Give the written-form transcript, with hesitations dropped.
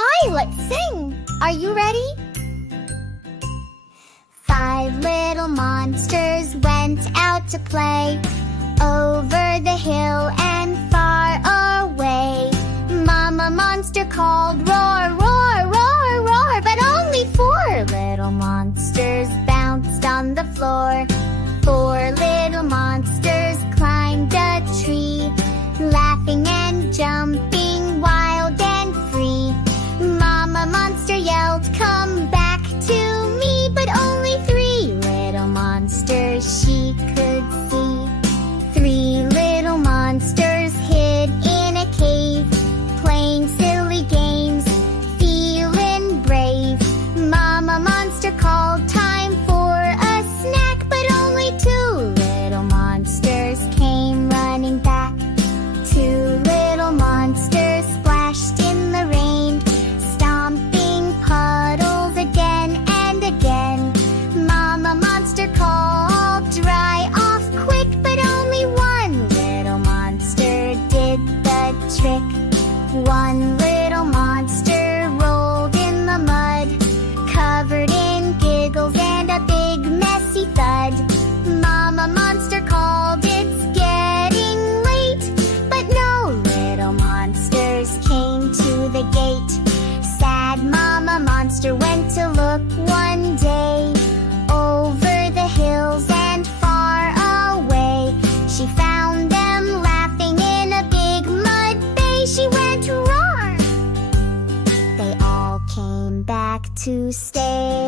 Hi, let's sing! Are you ready? 5 little monsters went out to play over the hill and far away. Mama Monster called, roar, roar, roar, roar, but only 4 little monsters bounced on the floor. 4 little monsters climbed a tree, laughing and jumping wild and free. Mama Monster yelled, come back to me, but only 3 little monsters she could see. 3 little monsters hid in a cave, playing silly games, feeling brave. Mama Monster called, time for a snack, but only 2 little monsters came running back. 2 little monsters splashed in the rain, stomping puddles again and again. Mama Monster called, dry off quick, but only 1 little monster did the trick. 1 little monster rolled in the mud, covered in giggles and a big messy thud. Mama Monster called, it's getting late, but no little monsters came to the gate. Sad Mama Monster went to look one day, over the hills and far away. She found them laughing in a big mud bay. She went roar. They all came back to stay.